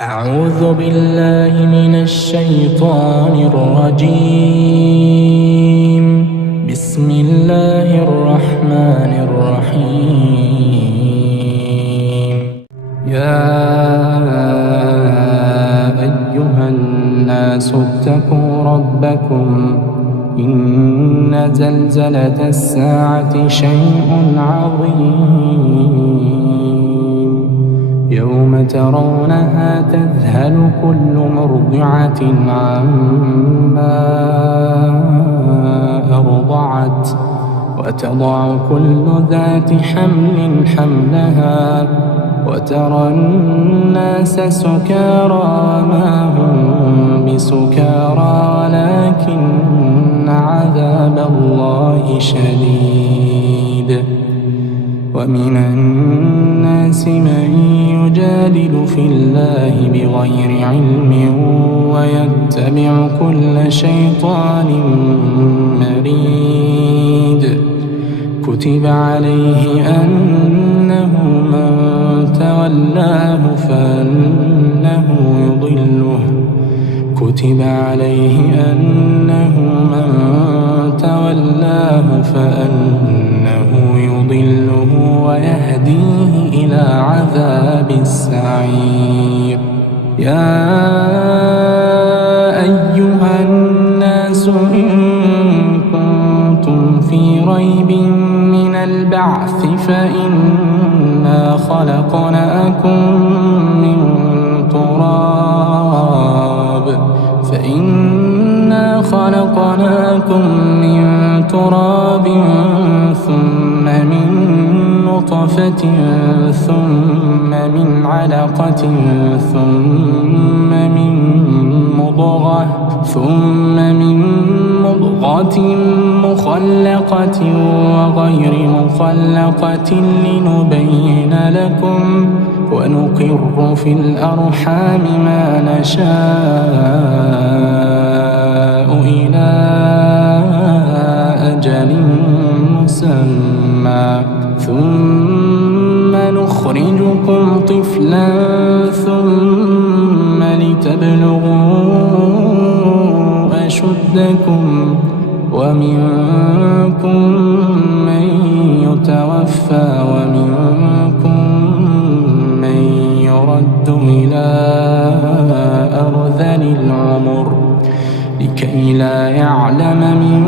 أعوذ بالله من الشيطان الرجيم. بسم الله الرحمن الرحيم. يا أيها الناس اتقوا ربكم إن زلزلة الساعة شيء عظيم يوم ترونها تذهل كل مرضعة عما أرضعت وتضع كل ذات حمل حملها وترى الناس سكارى ما هم بسكارى ولكن عذاب الله شديد. ومن الناس من يجادل في الله بغير علم ويتبع كل شيطان مريد. كتب عليه أنه من تولاه فأنه يضله كتب عليه أنه من تولاه فأنه يضله ويهديه إلى عذاب السعير. يا أيها الناس إن كنتم في ريب من البعث فإنا خلقناكم من تراب ثم من نطفة ثم من علقة ثم من مضغة مخلقة وغير مخلقة لنبين لكم ونقر في الأرحام ما نشاء إلى أجل مسمى ثم نخرجكم طفلا ثم لتبلغوا أشدكم ومنكم من يتوفى ومنكم من يرد إلى أرذل العمر لكي لا يعلم من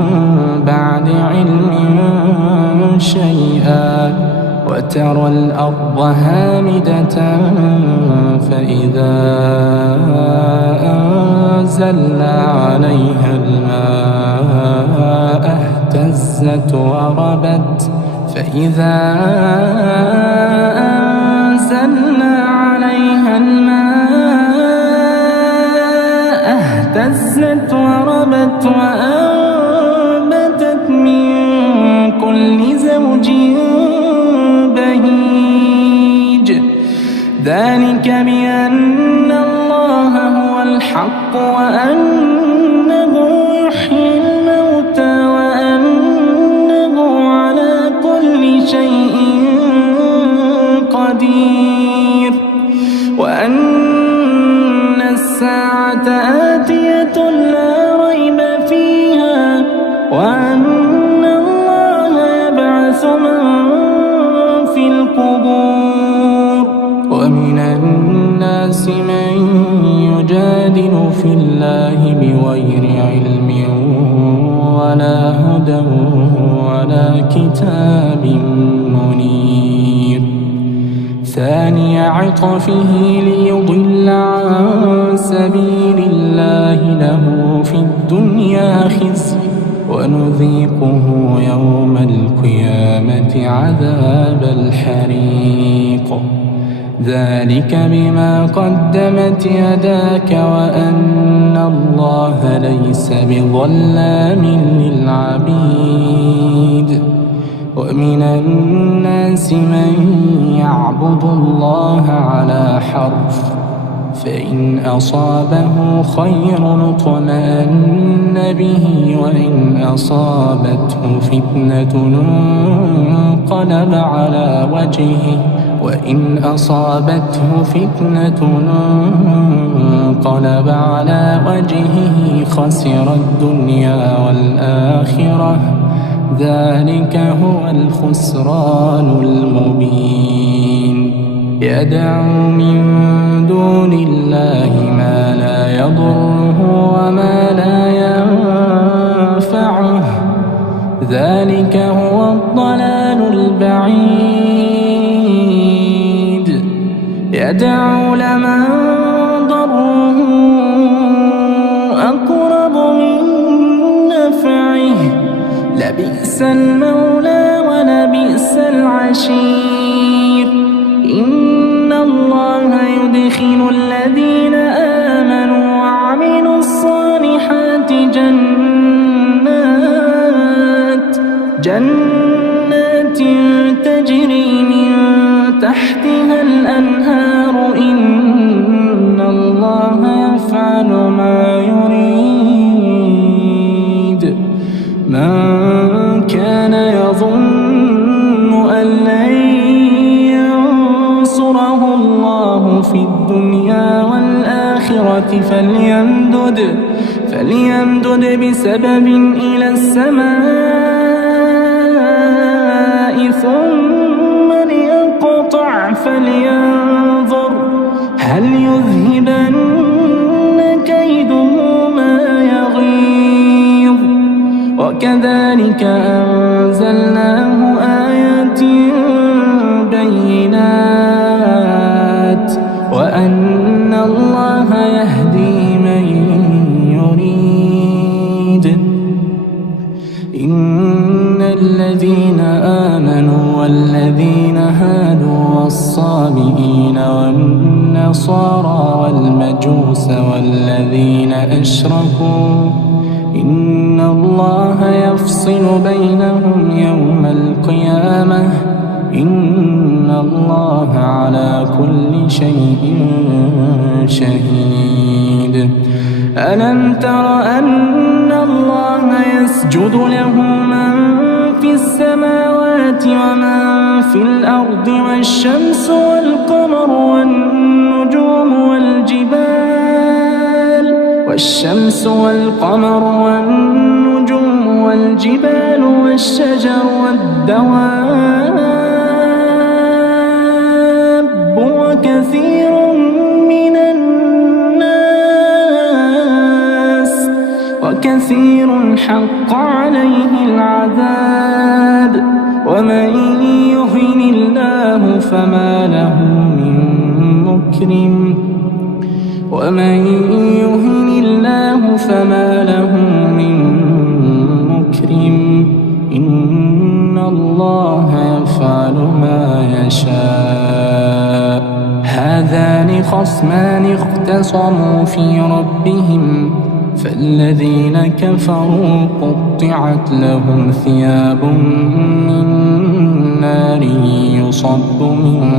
بعد علم شيئا. وترى الأرض هامدة فإذا أنزلنا عليها الماء اهتزت وربت وأنبتت من كل زوج بهيج. ذلك بأن الله هو الحق وأنه يحيي الموتى وأنه على كل شيء قدير وأن الساعة آتية لا ريب فيها وأن الله يبعث من في القبور. ومن الناس من يجادل في الله بغير علم ولا هدى ولا كتاب منير. ثاني عطفه ليضل عن سبيل الله له في الدنيا خزي ونذيقه يوم القيامة عذاب الحريق. ذلك بما قدمت يداك وأن الله ليس بظلام للعبيد. ومن الناس من يعبد الله على حرف فإن أصابه خير اطمأن به وإن أصابته فتنة انقلب على وجهه وإن أصابته فتنة انقلب على وجهه خسر الدنيا والآخرة ذلك هو الخسران المبين يدعو من دون الله ما لا يضره وما لا ينفعه ذلك هو الضلال البعيد يدعو لمن ضره أقرب من نفعه لبئس المولى ولبئس العشير إن الله يدخل الذين آمنوا وعملوا الصالحات جنات تجري من تحتها الأنهار إن الله يفعل ما يريد من كان يظن أن لن ينصره الله في الدنيا والآخرة فليمدد بسبب إلى السماء ثم ليقطع فلينظر هل يذهبن كيده ما يغيظ وكذلك أنزلناه آيات بينات وأن الله يهدي من يريد إن الذين آمنوا والذين هادوا والصابئين والنصارى والمجوس والذين أشركوا إن الله يفصل بينهم يوم القيامة إن الله على كل شيء شهيد ألم تر أن الله يسجد له من في السماوات ومن في الأرض والشمس والقمر والنجوم والجبال والشجر والدواب وكثير حق عليه العذاب ومن يهن الله فما له من مكرم إن الله يفعل ما يشاء هذان خصمان اختصموا في ربهم فالذين كفروا قطعت لهم ثياب من نار يصب من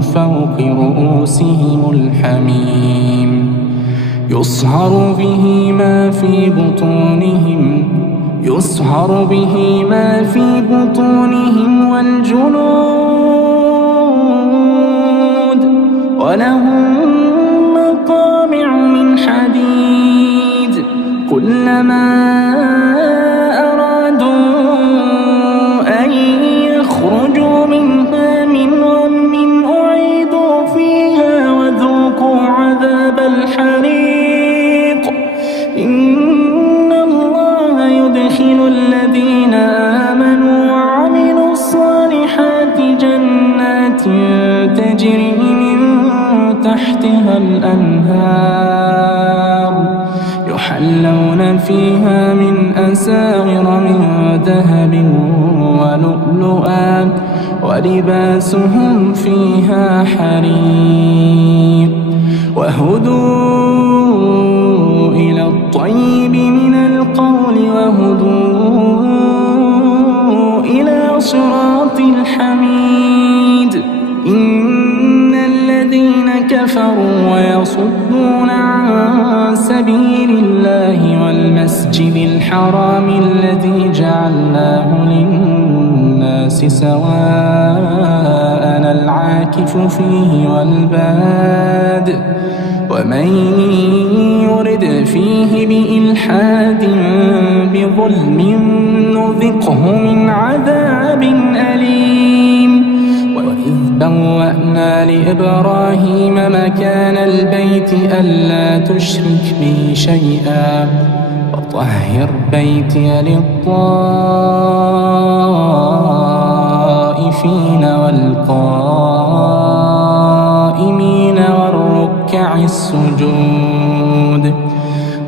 فوق رؤوسهم الحميم يصهر به ما في بطونهم والجلود ولهم مقامع من حديد كلما أرادوا أن يخرجوا منها من غم أعيدوا فيها وذوقوا عذاب الحريق إن الله يدخل الذين آمنوا وعملوا الصالحات جنات تجري من تحتها الأنهار يحلون فيها من أساور من ذهب ولؤلؤا ولباسهم فيها حرير وهدوا إلى الطيب من القول وهدوا إلى صراط الحميد إن الذين كفروا ويصدون عن سبيل الله والمسجد الحرام الذي جعلناه للناس سواء العاكف الحلف فيه والباد ومن يرد فيه بإلحاد بظلم نذقه من عذاب أليم وإذ بوأنا لإبراهيم مكان البيت ألا تشرك بي شيئا وطهر بيتي للطائفين والقائمين والركع السجود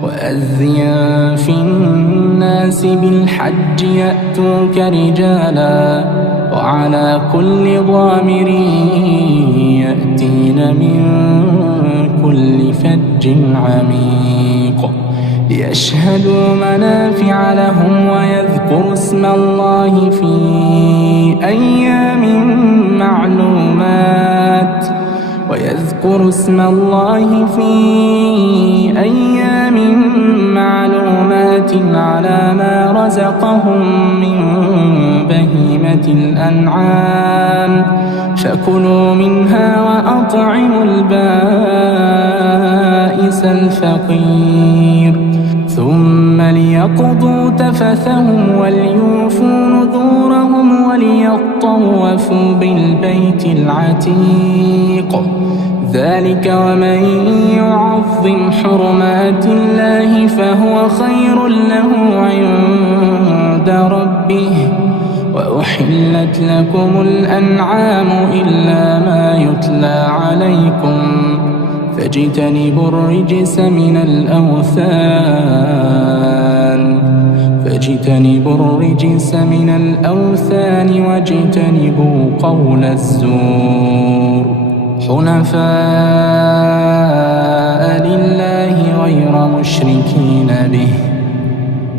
وأذن في الناس بالحج يأتوك رجالا وعلى كل ضامر يأتين من كل فج عميق ليشهدوا منافع لهم ويذكروا اسم الله في أيام معلومات على ما رزقهم من بهيمة الأنعام فكلوا منها وأطعموا البائس الفقير ثم ليقضوا تفثهم وليوفوا نذورهم وليطوفوا بالبيت العتيق ذلك ومن يعظم حرمات الله فهو خير له عند ربه وأحلت لكم الأنعام إلا ما يتلى عليكم فاجتنبوا الرجس من الأوثان واجتنبوا قول الزور حنفاء لله غير مشركين به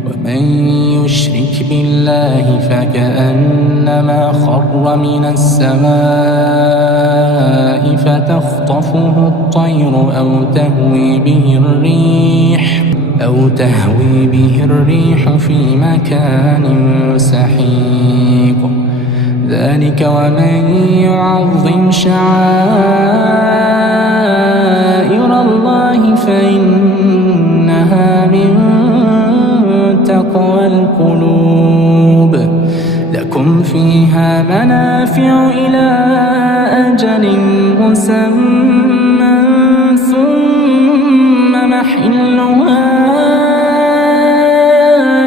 ومن يشرك بالله فكأنما خر من السماء فتخطفه الطير أو تهوي به الريح في مكان سحيق ذلك ومن يعظم شعائر الله فإنها من تقوى القلوب لكم فيها منافع إلى أجل مسمى ثم محلها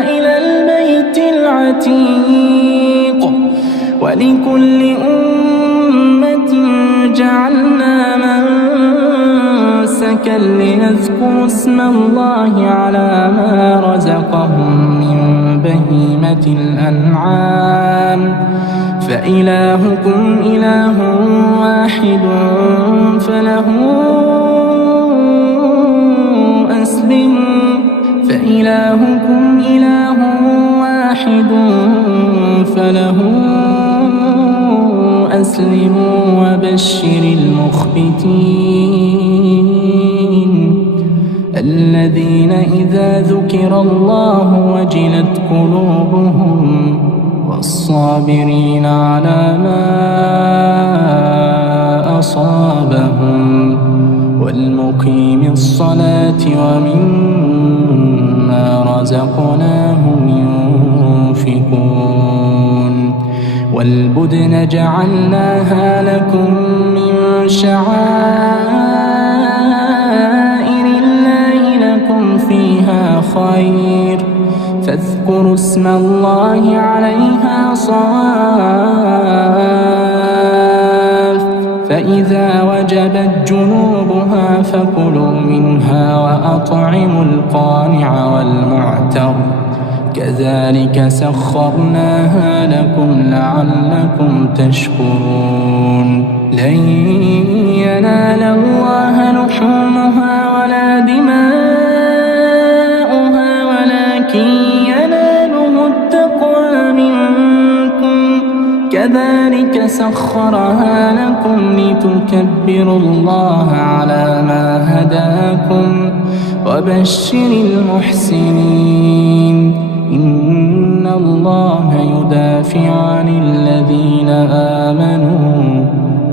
إلى البيت العتيق ولكل أمة جعلنا منسكا ليذكروا اسم الله على ما رزقهم من بهيمة الأنعام فإلهكم إله واحد فله أسلموا وبشر المخبتين الذين إذا ذكر الله وجلت قلوبهم والصابرين على ما أصابهم والمقيم الصلاة ومما رزقناهم ينفقون والبدن جعلناها لكم من شعائر الله لكم فيها خير فاذكروا اسم الله عليها صواف فإذا وجبت جنوبها فكلوا منها وأطعموا القانع والمعتر كذلك سخرناها لكم لعلكم تشكرون لن ينال الله لحومها ولا دماؤها ولكن يناله التقوى منكم كذلك سخرها لكم لتكبروا الله على ما هداكم وبشر المحسنين إن الله يدافع عن الذين آمنوا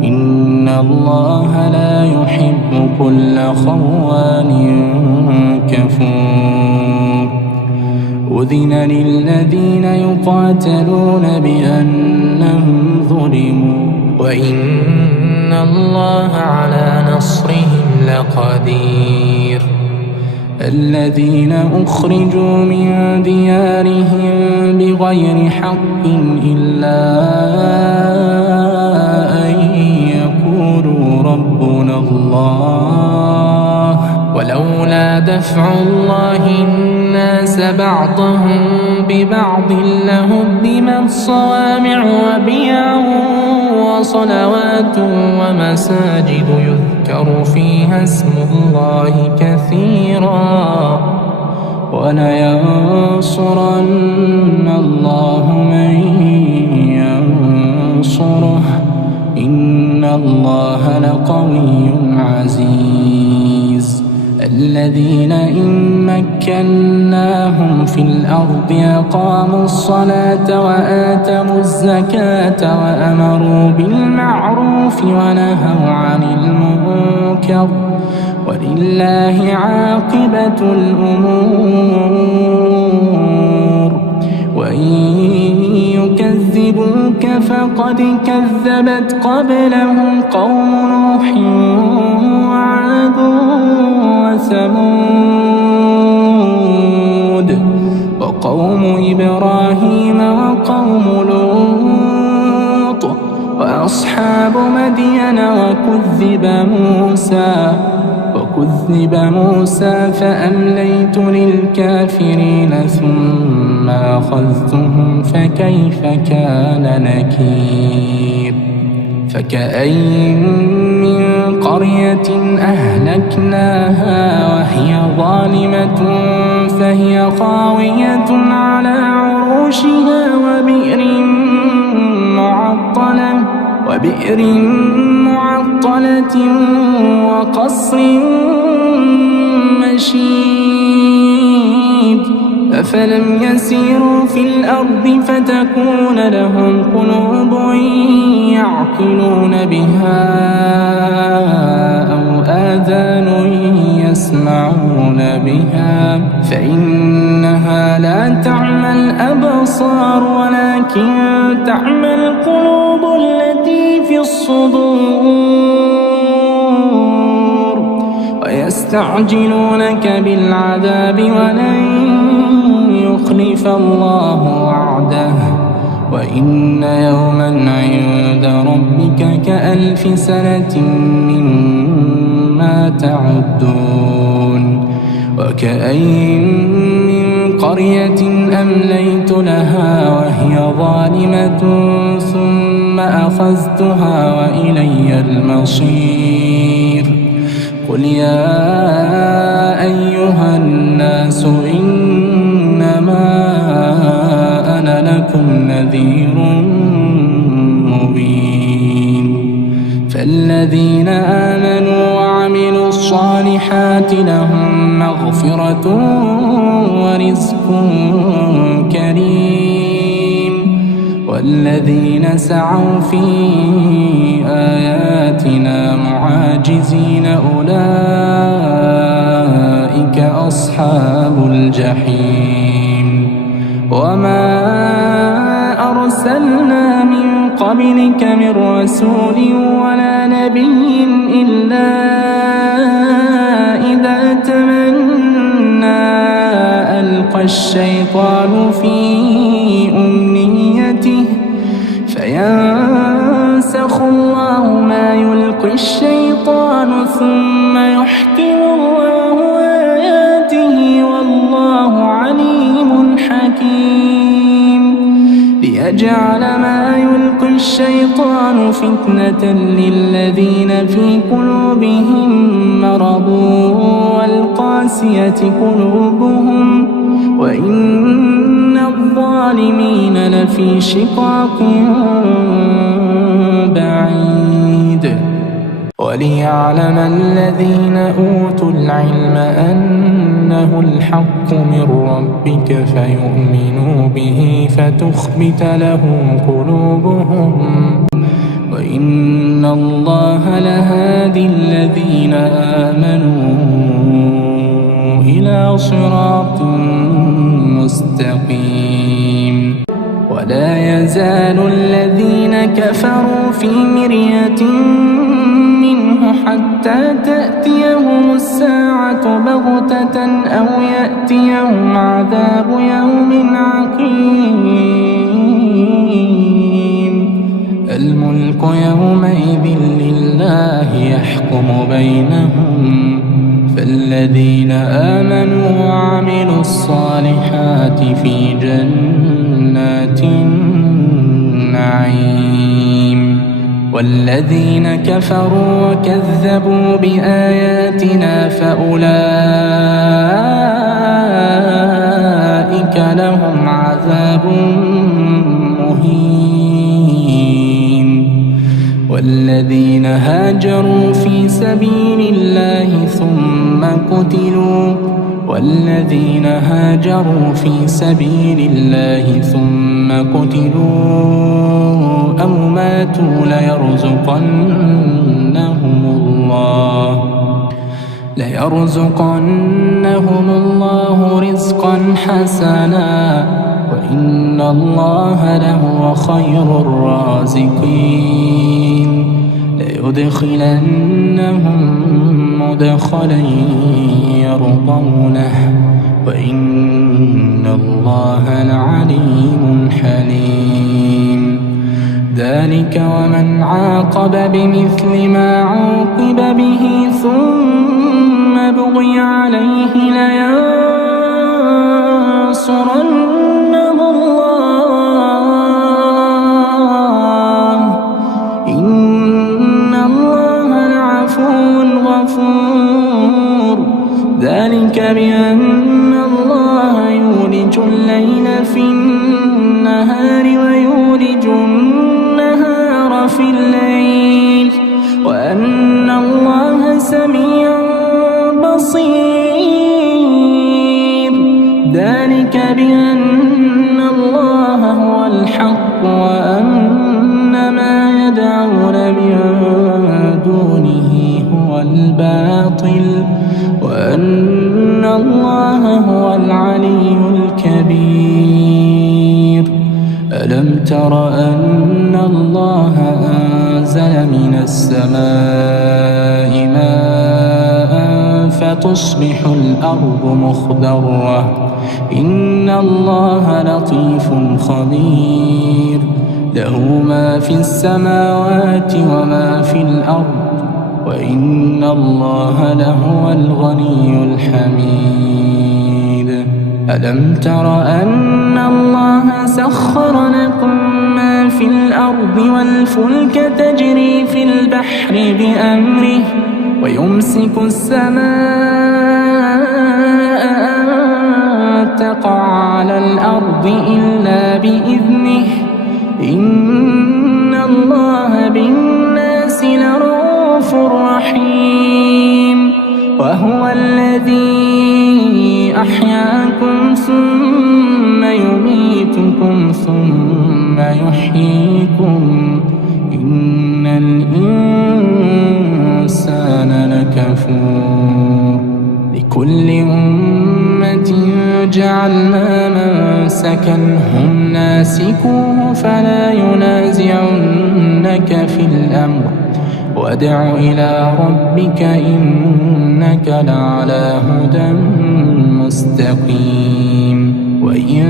إن الله لا يحب كل خوان كفور. أذن للذين يقاتلون بأنهم ظلموا وإن الله على نصرهم لقدير. الذين أخرجوا من ديارهم بغير حق إلا أن يقولوا ربنا الله ولولا دفع الله الناس بعضهم ببعض لهدمت صوامع وبيع وصلوات ومساجد يذكر فيها اسم الله كثيرا ولينصرن الله من ينصره إن الله لقوي عزيز. الذين إن مكناهم في الأرض أقاموا الصلاة وآتوا الزكاة وأمروا بالمعروف ونهوا عن المنكر ولله عاقبة الأمور. وإن يكذبوك فقد كذبت قبلهم قوم نوح وعاد وثمود وقوم إبراهيم وقوم لوط وأصحاب مدين وكذب موسى فأمليت للكافرين ثم أخذتهم فكيف كان نكير. فكأين من قرية أهلكناها وهي ظالمة فهي خاوية على عروشها وبئر معطلة وقصر مشيد. أفلم يسيروا في الأرض فتكون لهم قلوب يعقلون بها أو آذان يسمعون بها فإنها لا تعمى الأبصار ولكن تعمى القلوب التي في الصدور. ويستعجلونك بالعذاب ولن يخلف الله وعده وإن يوما عند ربك كألف سنة مما تعدون. وكأين من قرية أمليت لها وهي ظالمة ثم أخذتها وإلي المصير. قل يا أيها الناس إنما أنا لكم نذير مبين. فالذين آمنوا وعملوا الصالحات لهم مغفرة ورزق كريم والذين سعوا في آياتنا معاجزين أولئك أصحاب الجحيم. وما أرسلنا من قبلك من رسول ولا نبي إلا إذا تمنى ألقى الشيطان في أمنيته فينسخ الله ما يلقي الشيطان ثم يحكم الله آياته والله عليم حكيم. ليجعل ما يلقي الشيطان فتنة للذين في قلوبهم مرض والقاسية قلوبهم وإن الظالمين لفي شقاق بعيد. وليعلم الذين أوتوا العلم أنه الحق من ربك فيؤمنوا به فتخبت له قلوبهم وإن الله آمنوا إلى صراط مستقيم ولا يزال الذين كفروا في مرية منه حتى تأتيهم الساعة بغتة أو يأتيهم عذاب يوم عقيم الملك يومئذ لله يحكم بينهم فالذين آمنوا وعملوا الصالحات في جنات النعيم والذين كفروا وكذبوا بآياتنا فأولئك لهم عذاب مهين والذين هاجروا في سبيل الله ثم قتلوا أو ماتوا ليرزقنهم الله رزقا حسنا وإن الله لهو خير الرازقين ليدخلنهم مدخلا يرضونه وإن الله لعليم حليم ذلك ومن عاقب بمثل ما عوقب به ثم بغي عليه لينصرنه الله إن الله لعفو غفور ذلك بأن الله يولج الليل في النهار ويولج النهار في الليل وأن الله سميع بصير ذلك بأن الله هو الحق وأن ما يدعون من دونه هو الباطل وأن الله هو العلي الكبير ألم تر أن الله أنزل من السماء ماء فتصبح الأرض مخضرة إن الله لطيف خبير له ما في السماوات وما في الأرض وإن الله لهو الغني الحميد ألم تر أن الله سخر لكم ما في الأرض والفلك تجري في البحر بأمره ويمسك السماء أن تقع على الأرض إلا بإذنه إن الله بالناس لرؤوف رحيم وهو الذي أحياكم ثم يميتكم ثم يحييكم إن الإنسان لكفور لكل أمة جعلنا منسكا هم ناسكوه فلا ينازعنك في الأمر وادع إلى ربك إنك لعلى هدى مستقيم وإن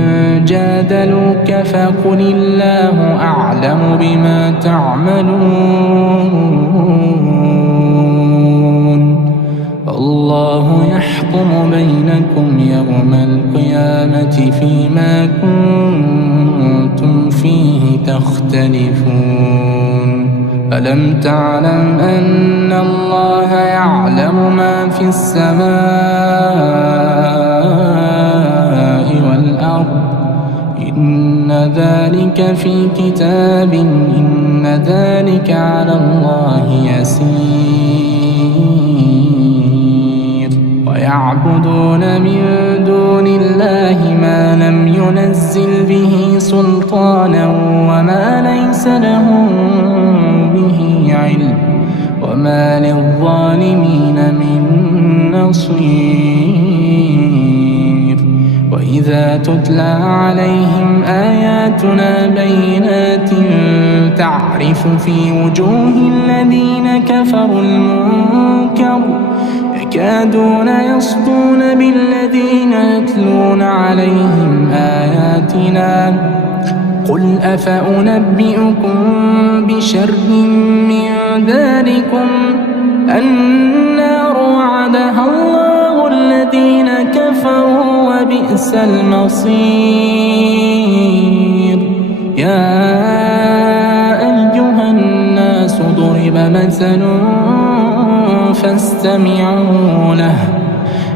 جادلوك فقل الله أعلم بما تعملون الله يحكم بينكم يوم القيامة فيما كنتم فيه تختلفون ألم تعلم أن الله يعلم ما في السماء والأرض إن ذلك في كتاب إن ذلك على الله يسير ويعبدون من دون الله ما لم ينزل به سلطانا وما ليس لهم به علم وما للظالمين بصير. وإذا تتلى عليهم آياتنا بينات تعرف في وجوه الذين كفروا المنكر يكادون يسطون بالذين يتلون عليهم آياتنا. قل أفأنبئكم بشر من ذلكم النار وعدها الله الذين كفروا وبئس المصير. يا أيها الناس ضرب مثل فاستمعوا له.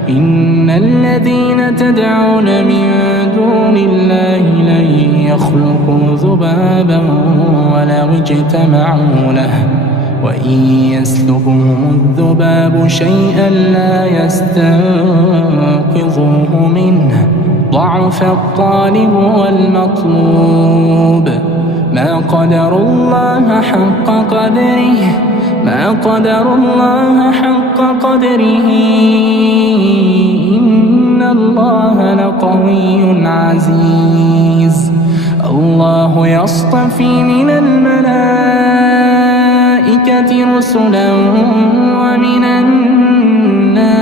إن الذين تدعون من دون الله لن يخلقوا ذبابا ولو اجتمعوا له وإن يسلبهم الذباب شيئا لا يستنقذوه منه ضعف الطالب والمطلوب. ما قدروا الله حق قدره ما قدروا الله حق قدره إن الله لقوي عزيز. الله يصطفي من الملائكة رسلا ومن الناس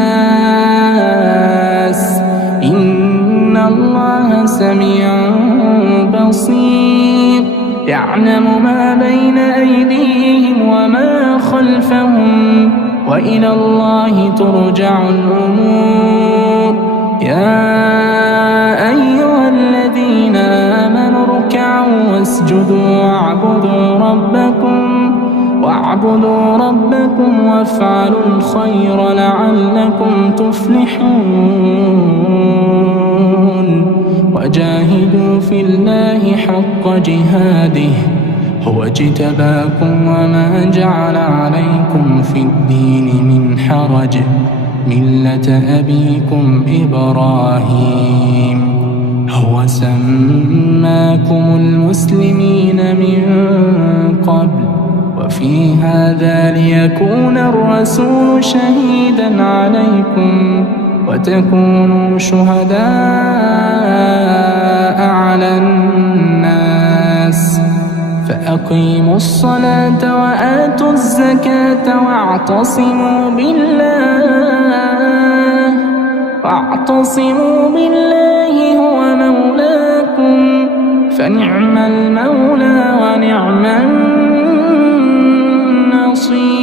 إن الله سميع بصير. يعلم ما بين أيديهم وما خلفهم وإلى الله ترجع الأمور. يا أيها الذين آمنوا اركعوا واسجدوا واعبدوا ربكم وافعلوا الخير لعلكم تفلحون. وجاهدوا في الله حق جهاده هو اجتباكم وما جعل عليكم في الدين من حرج ملة أبيكم إبراهيم هو سماكم المسلمين من قبل وفي هذا ليكون الرسول شهيدا عليكم وتكونوا شهداء على الناس. فأقيموا الصلاة وآتوا الزكاة واعتصموا بالله هو مولاكم فنعم المولى ونعم النصير.